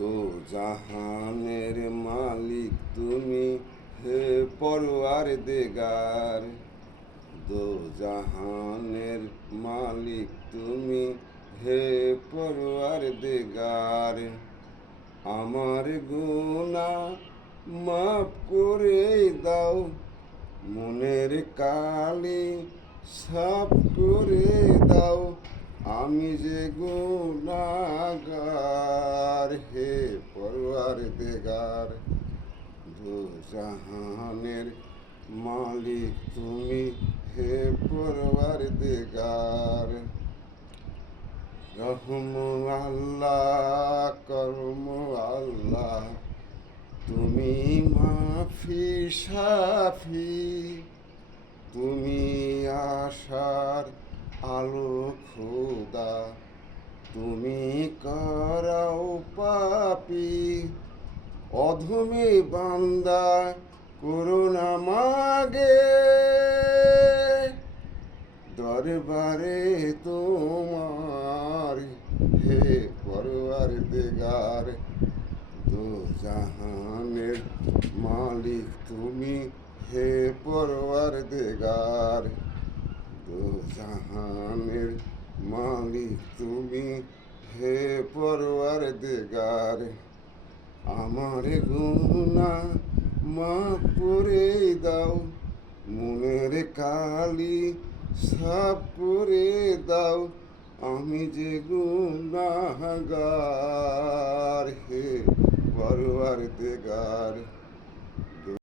দো জাহানের মালিক তুমি, হে পরওয়ারদিগার। দো জাহানের মালিক তুমি, হে পরওয়ারদিগার। আমার গুনাহ মাফ করে দাও, মনের কালি সাফ করে দাও। আমি যে গুনাহগার, হে পরওয়ারদিগার। দো জাহানের মালিক তুমি, হে পরওয়ারদিগার। রহম আল্লাহ, করম আল্লাহ, তুমি মাফি সাফি। তুমি আশার আলো খোদা, তুমি করাও পাপি। অধমে বান্দা করুণা মাগে, দরবারে তোমার, হে পরওয়ারদিগার। দো জাহানের মালিক তুমি, হে পরওয়ারদিগার। দো জাহানের মালিক তুমি, হে পরওয়ারদিগার। আমার গুনাহ মাফ করে দাও, মনের কালি সাফ করে দাও। আমি যে গুনাহগার, হে পরওয়ারদিগার।